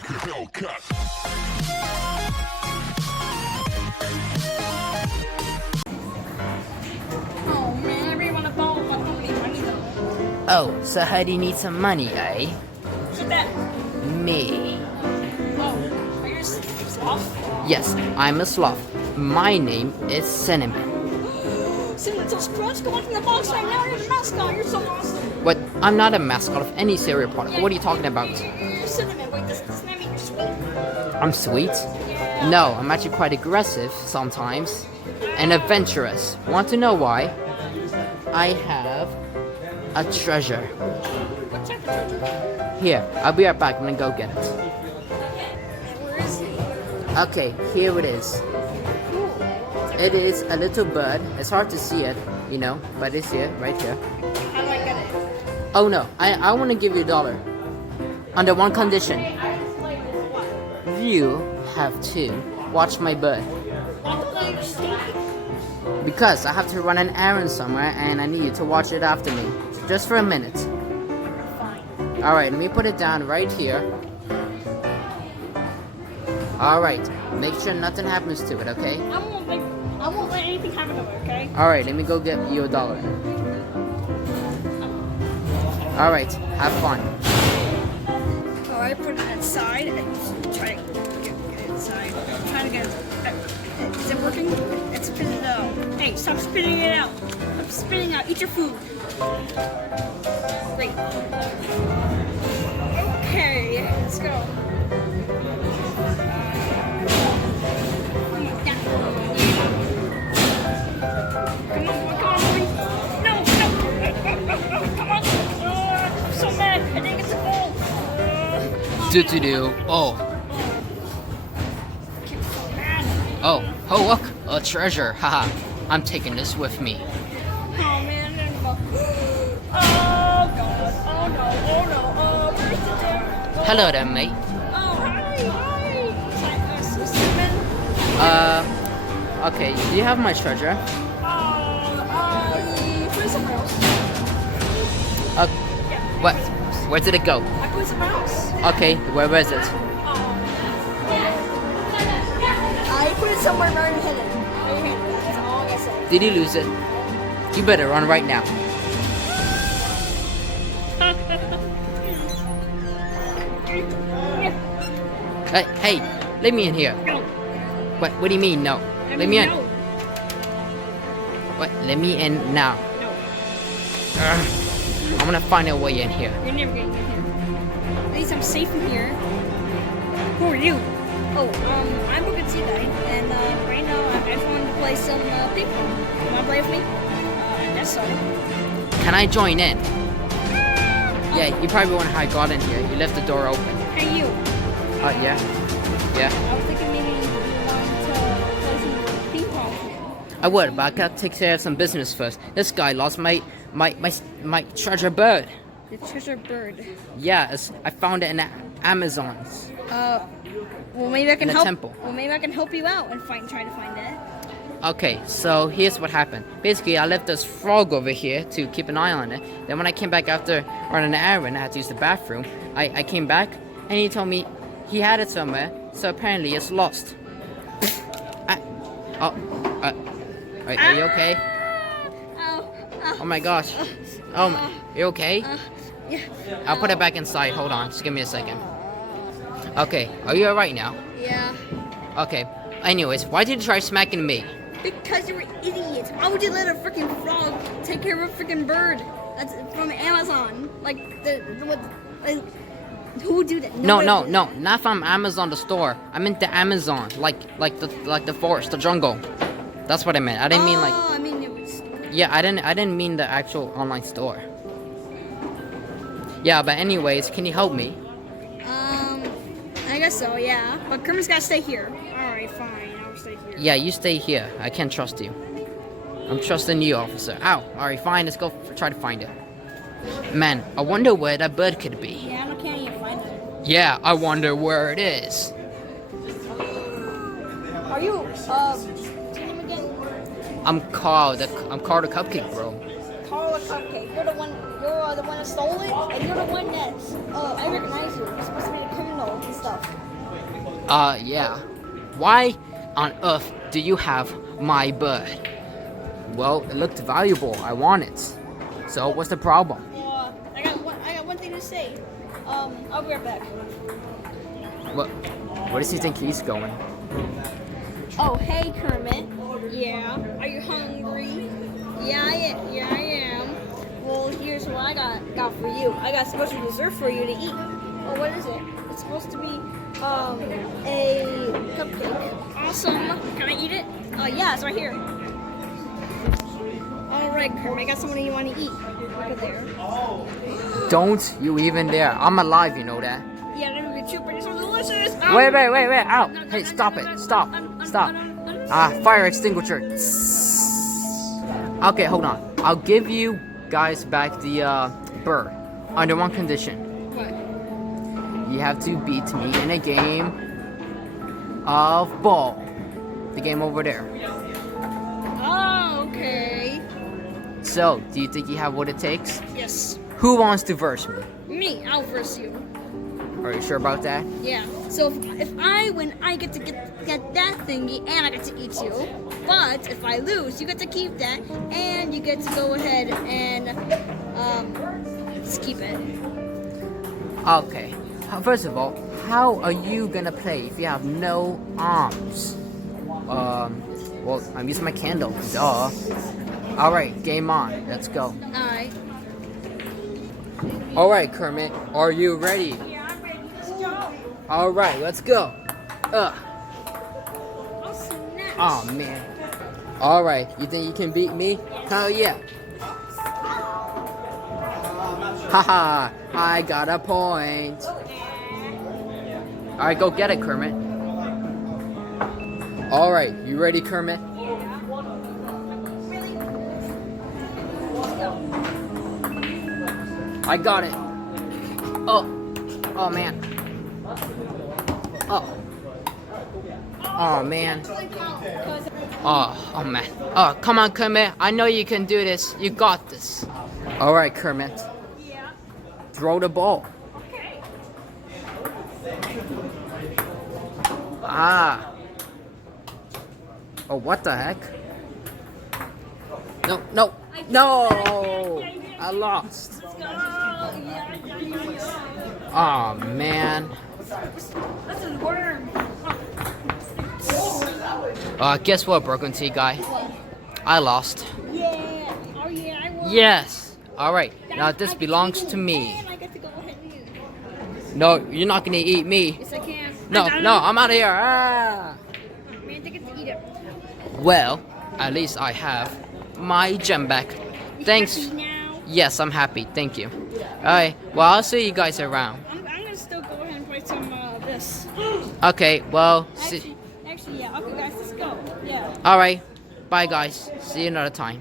like a Hellcat. Oh man, I really want to borrow, but I don't need money though. Oh, so how do you need some money, eh? Who's that? Me. Oh, are you a sloth? Yes, I'm a sloth. My name is Cinnamon. Cinnamon Toast Crunch, come on from the box right now. You're the mascot. You're so awesome. But I'm not a mascot of any cereal product. What are you talking about? You're cinnamon. Wait, does that mean you're sweet? I'm sweet? Yeah. No, I'm actually quite aggressive sometimes. And adventurous. Want to know why? I have a treasure. What type of treasure? Here, I'll be right back. I'm gonna go get it. Where is it? Okay, here it is. Cool. It is a little bird. It's hard to see it, you know, but it's here, right here. How do I get it? Oh no, I want to give you $1. Under one condition. You have to watch my bird. I don't understand. Because I have to run an errand somewhere and I need you to watch it after me. Just for a minute. Fine. Alright, let me put it down right here. Alright, make sure nothing happens to it, okay? I won't let anything happen to it, okay? Alright, let me go get you $1. Alright, have fun. Alright, put it inside and try to get it inside. Try to get it. Is it working? It's spinning it out. Hey, stop spinning it out. Stop spinning out. Eat your food. Great. Okay, let's go. Come on, boy. No. Come on. I'm so mad. I didn't get the ball. Do. Oh. I'm so mad. Oh, look, a treasure. Haha. I'm taking this with me. Oh man, oh god, oh no, where's the gym? Hello there, mate. Oh, hi. So Cinnamon? Okay, do you have my treasure? Put it somewhere else. Yeah, What? Where did it go? I put it somewhere else. Okay, where is it? I put it somewhere very hidden. Very hidden, that's all I say. Did you lose it? You better run right now. Hey, let me in here. No. What do you mean, no? Let me in. No. What? Let me in now. No. Ugh. I'm gonna find a way in here. You're never getting in here. At least I'm safe in here. Who are you? Oh, I'm a good sea guy, and right now I just wanted to play some ping pong. You wanna play with me? I guess so. Can I join in? Yeah, you probably want to hide God in here. You left the door open. Hey, you. Yeah. I was thinking maybe you wanted to play some ping pong with me. I would, but I gotta take care of some business first. This guy lost my treasure bird. The treasure bird. Yes, I found it in the Amazons. Well, maybe I can In a help. temple. Well, maybe I can help you out and try to find it. Okay, so here's what happened. Basically, I left this frog over here to keep an eye on it. Then when I came back after running an errand, I had to use the bathroom. I came back, and he told me he had it somewhere, so apparently it's lost. Are you okay? Oh my gosh. You okay? Yeah. I'll put it back inside. Hold on, just give me a second. Okay, are you alright now? Yeah. Okay. Anyways, why did you try smacking me? Because you're an idiot. Why would you let a freaking frog take care of a freaking bird? That's from Amazon. Who would do that? No, not from Amazon the store. I meant the Amazon, like the forest, the jungle. That's what I meant. I didn't mean like. Oh, I mean it was. Yeah, I didn't mean the actual online store. Yeah, but anyways, can you help me? I guess so. Yeah, but Kermit's gotta stay here. All right, fine. I'll stay here. Yeah, you stay here. I can't trust you. I'm trusting you, officer. Ow. All right, fine. Let's go try to find it. Man, I wonder where that bird could be. Yeah, I can't even find it. Yeah, I wonder where it is. Are you name again? I'm Carl the Cupcake Bro. Carl the Cupcake. You're the one that stole it, and you're the one that's. I recognize you. You're supposed to be the criminal tunnel and stuff. Yeah. Why on earth do you have my bird? Well, it looked valuable. I want it. So what's the problem? I got one thing to say. I'll be right back. Where does he think he's going? Oh, hey, Kermit. Yeah. Are you hungry? Yeah, I am. Well, here's what I got for you. I got special dessert for you to eat. Oh, what is it? It's supposed to be a cupcake. Awesome. Can I eat it? Yeah, it's right here. All right, Kermit. I got something you want to eat. Look at there. Don't you even dare. I'm alive, you know that. Yeah, let me get you, but it's so delicious. Wait. Ow. Hey, stop it. Stop. Fire extinguisher. Okay, hold on. I'll give you guys back the bird under one condition. What? You have to beat me in a game of ball. The game over there. Oh, okay. So, do you think you have what it takes? Yes. Who wants to verse me? Me, I'll verse you. Are you sure about that? Yeah. So if I win, I get to get that thingy, and I get to eat you. But if I lose, you get to keep that, and you get to go ahead and just keep it. Okay. First of all, how are you gonna play if you have no arms? Well, I'm using my candle. Duh. All right, game on. Let's go. All right. All right, Kermit. Are you ready? Yeah, I'm ready. Let's go. All right, let's go. Oh, snap. Oh man. All right, you think you can beat me? Hell yeah. Haha, I got a point. All right, go get it, Kermit. All right, you ready, Kermit? I got it. Oh man. Oh man. Oh man. Oh, come on, Kermit. I know you can do this. You got this. All right, Kermit. Yeah. Throw the ball. Okay. Ah. Oh, what the heck? No. I lost. Let's go. Yeah. Oh man. That's a worm. Guess what, Broken Tea guy? I lost. Yeah. Oh yeah, I won. Yes. All right. Now this belongs to me. And I get to go ahead and eat it. No, you're not gonna eat me. Yes, I can. No, I'm out of here. Ah. Man, they get to eat it. Well, at least I have my gem back. Thanks. Happy now? Yes, I'm happy. Thank you. Alright, well, I'll see you guys around. I'm gonna still go ahead and play some this. Okay, well, see. Actually, yeah. Okay, guys, let's go. Yeah. Alright, bye, guys. See you another time.